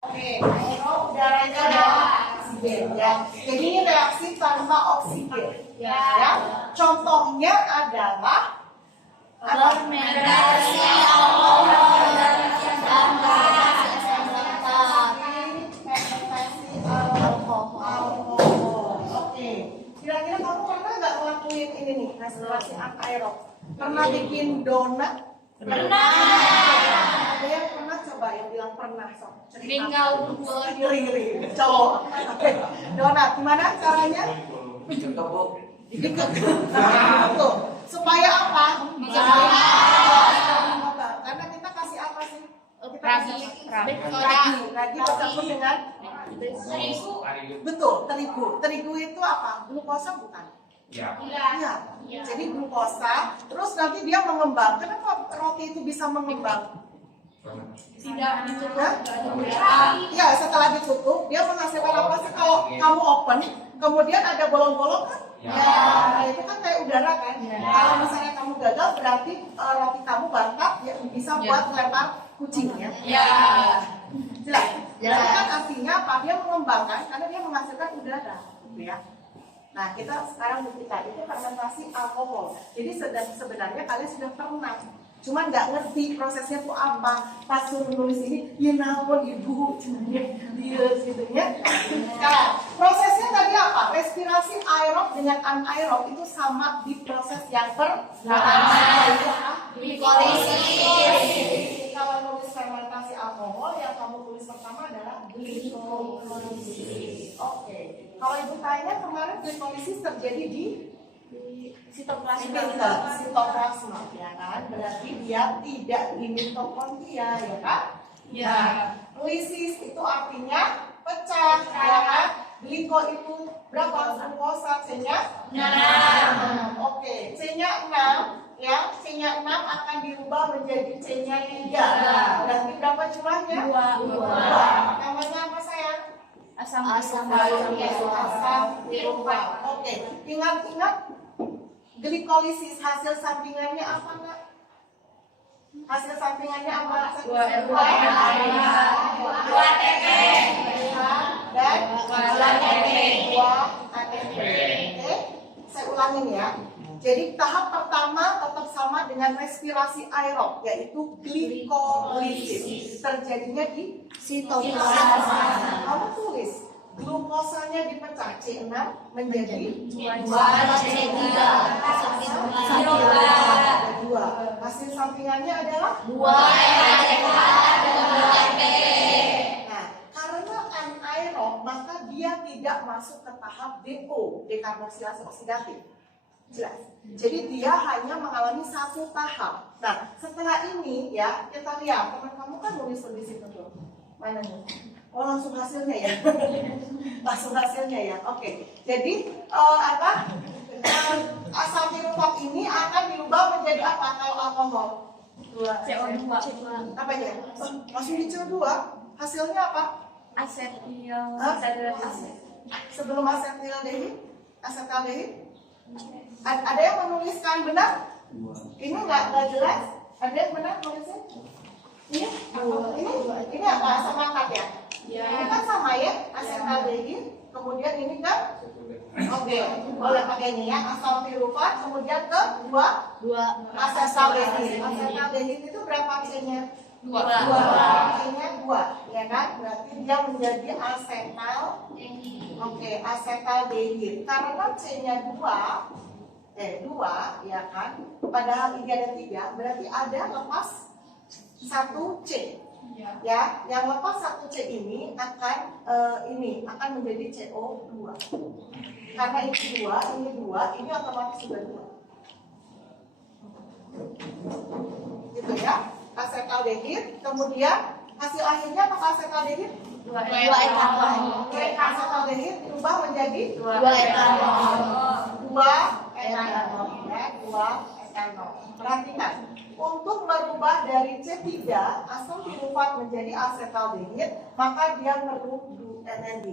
Oke, aero udaranya ada oksigen ya. Jadi ini reaksi tanpa oksigen. Ya. Contohnya adalah fermentasi alkohol dan alkohol. Oke. Kira-kira kamu pernah nggak ngelakuin ini nih, respirasi anaerob? Pernah bikin donat? Pernah. Ada yang pernah, coba yang bilang pernah, sob. Tinggal ukur. Iri, cowok. Oke. Donat, gimana caranya? Tuh. Supaya apa? Karena kita kasih apa sih? Ragi bercampur dengan betul, terigu itu apa? Glukosa bukan? Ya. Iya. Jadi glukosa, terus nanti dia mengembang. Kenapa roti itu bisa mengembang? Tidak ditutup. Ya, setelah ditutup dia menghasilkan apa sih? Kalau kamu open, kemudian ada bolong-bolong kan? Ya, nah itu kan kayak udara kan? Kalau misalnya kamu gagal, berarti roti kamu bantap, ya bisa buat melempar kucing ya? Ya. Jelas. Berarti kan artinya apa? Dia mengembangkan karena dia menghasilkan udara, gitu ya. Nah, kita sekarang buktikan itu fermentasi alkohol. Jadi sebenarnya kalian sudah pernah, cuma nggak ngerti prosesnya itu apa. Pas suruh nulis ini, ya namun ibu, dia gitu ya. Nah, prosesnya tadi apa? Respirasi aerob dengan anaerob itu sama di proses yang glikolisis. Kalau nulis fermentasi alkohol, yang kamu tulis pertama adalah glikolisis. Oke. Kalau ibu tanya kemarin glikolisis terjadi di sitoplasma, ya kan? Berarti dia tidak di mitokondria, ya kan? Ya. Nah, lisis itu artinya pecah, ya kan? Gliko itu berapa? Glukosa C-nya 6. Oke, C-nya 6, ya. C-nya 6 akan dirubah menjadi C-nya 3. Berarti berapa jumlahnya? 2. Namanya apa sayang? Asam tirupat. Oke, ingat-ingat glikolisis hasil sampingannya apa nggak? Hasil sampingannya apa? 2 ATP dan 2 ATP. 2 ATP. Oke, saya ulangin ya. Jadi tahap pertama tetap sama dengan respirasi aerob, yaitu glikolisis. Terjadinya di sitoplasma. Kamu tulis glukosanya dipecah C6 menjadi 2 C3. Hasil sampingannya adalah 2 ATP dan 2 ATP. Nah, karena anaerob maka dia tidak masuk ke tahap DO, dekarboksilasi oksidatif. Jelas. Jadi dia hanya mengalami satu tahap. Nah, setelah ini ya kita lihat teman kamu kan nulis di situ tuh. Mana nih? Oh, langsung hasilnya ya. Langsung hasilnya ya. Oke. Jadi asam tirupat ini akan dirubah menjadi apa kalau alkohol? CO2. Apanya? Langsung di CO2. Hasilnya apa? Asetil. Sebelum asetildehid? Ada yang menuliskan benar? Ini nggak jelas? Ada yang benar nulisnya? Ini apa? Asam laktat ya? Ini kan sama ya, asetaldehid. Kemudian ini kan? Oke, boleh pakai ini ya. Asam tirupat, kemudian ke 2 asetaldehid. Asetaldehid itu berapa C-nya? 2. C-nya 2, ya kan? Berarti dia menjadi asetal. Oke, asetaldehid. Karena C-nya 2, ya kan? Padahal ini ada 3, berarti ada lepas 1 C. Ya, yang lepas 1 C ini akan menjadi CO2. Karena ini 2, ini otomatis sudah 2. Gitu ya. Asetaldehid, kemudian hasil akhirnya apa asetaldehid? 2 etanol. Oke, asetaldehid dirubah menjadi 2 etanol. 2 etanol. Perhatikan, untuk merubah dari C3 asam tirupat menjadi asetaldehid, maka dia perlu 2 NAD.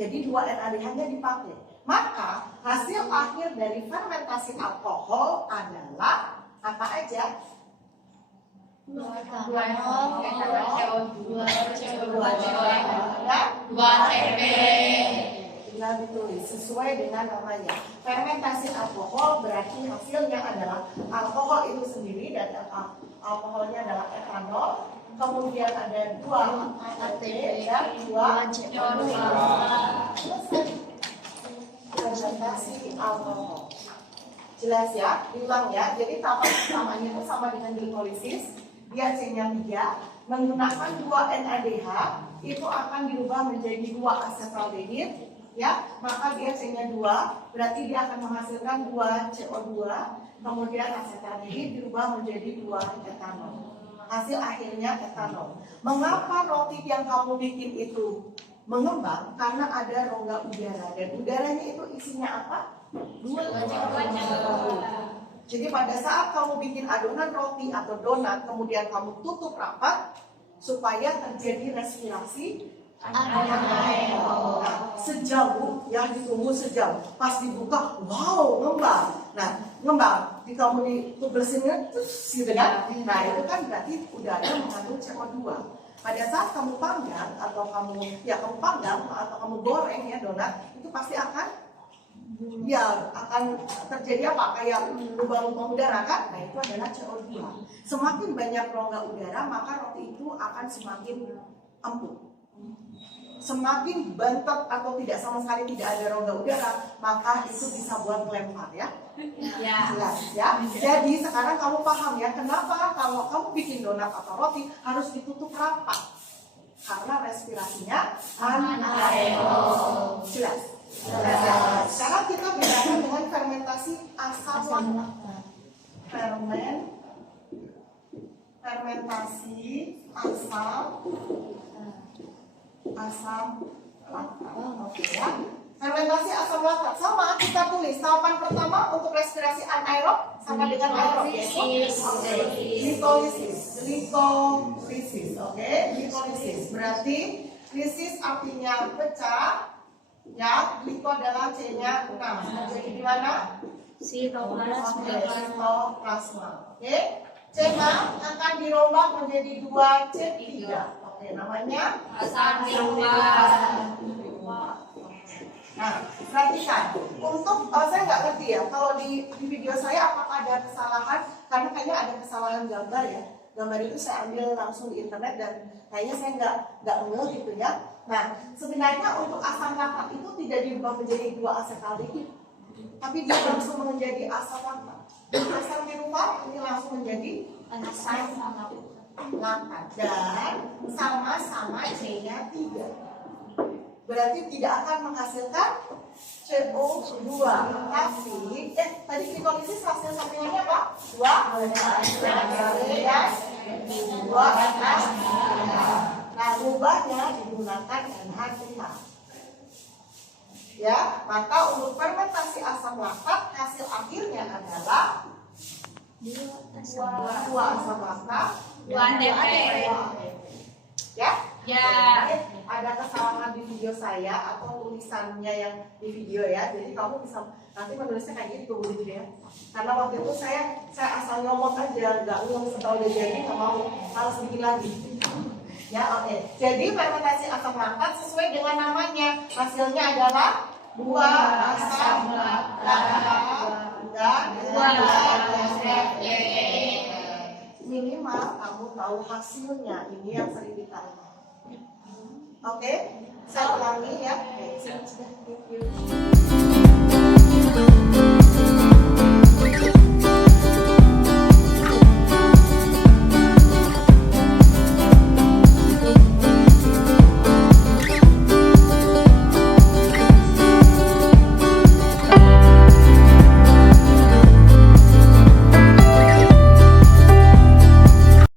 Jadi 2 NAD hanya dipakai. Maka hasil akhir dari fermentasi alkohol adalah apa aja? Dua etanol, CO2, Ya, 2 CP. tinggal ditulis sesuai dengan namanya. Fermentasi alkohol berarti hasilnya adalah alkohol itu sendiri dan alkoholnya adalah etanol. Kemudian ada 2 ATP dan 2 CO2. Fermentasi alkohol. Jelas ya, diulang ya. Jadi tahapan pertamanya itu sama dengan glikolisis. Dia C-nya 3. Menggunakan 2 NADH itu akan dirubah menjadi 2 asetaldehid. Ya, maka dia C-nya 2, berarti dia akan menghasilkan 2 CO2, kemudian asetaldehid dirubah menjadi 2 etanol. Hasil akhirnya etanol. Mengapa roti yang kamu bikin itu mengembang? Karena ada rongga udara, dan udaranya itu isinya apa? 2 CO2. Jadi pada saat kamu bikin adonan roti atau donat, kemudian kamu tutup rapat supaya terjadi respirasi. Nah, sejauh yang ditunggu sejauh, pas dibuka, wow, ngembang. Nah, ngembang, di kamu ditublesinnya, gitu kan? Nah, itu kan berarti udara mengandung CO2. Pada saat kamu panggang atau kamu panggang atau kamu goreng ya donat, itu pasti akan terjadi apa? Kayak lubang-lubang udara kan? Nah, itu adalah CO2. Semakin banyak rongga udara, maka roti itu akan semakin empuk. Semakin bentuk atau tidak sama sekali tidak ada rongga udara, maka itu bisa buat melempar ya. Jelas ya. Jadi sekarang kamu paham ya kenapa kalau kamu bikin donat atau roti harus ditutup rapat, karena respirasinya anaerob. Jelas. Sekarang kita berhadapan dengan fermentasi asam laktat. Fermentasi asam laktat. Oke ya. Fermentasi asam laktat sama kita tulis tahapan pertama untuk respirasi anaerob sama dengan aerob yaitu glikolisis. Oke, glikolisis. Berarti lisis artinya pecah. Ya, gliko adalah C-nya 6. Jadi di mana? Sitoplasma. Oke. C6 akan dirombak menjadi 2C3. Oke, namanya Asam Nah, perhatikan. Untuk saya nggak ngerti ya, kalau di video saya apakah ada kesalahan? Karena kayaknya ada kesalahan gambar ya. Gambar itu saya ambil langsung di internet dan kayaknya saya nggak ngeh gitu ya. Nah, sebenarnya untuk asam laktat itu tidak diubah menjadi 2 asetaldehid, tapi dia langsung menjadi asam laktat. Asam dirubah ini langsung menjadi asam laktat dan sama-sama C-nya 3. Berarti tidak akan menghasilkan CO2. Tapi tadi glikolisis hasil sampingannya apa? 2 dan 2 Nah, rubahnya digunakan NH3. Ya, maka untuk fermentasi asam laktat hasil akhirnya adalah 2 asam laktat, 2 ATP. Ya? Ya. Ada kesalahan di video saya atau tulisannya yang di video ya. Jadi kamu bisa nanti menulisnya kayak gitu ya. Karena waktu itu saya asal ngomong aja, nggak ngomong setelah udah jadi nggak mau, harus bikin lagi. Ya, oke. Jadi fermentasi asam laktat sesuai dengan namanya, hasilnya adalah 2 asam laktat dan 2 ATP. Minimal kamu tahu hasilnya, ini yang sering ditanya. Oke, saya ulangi ya.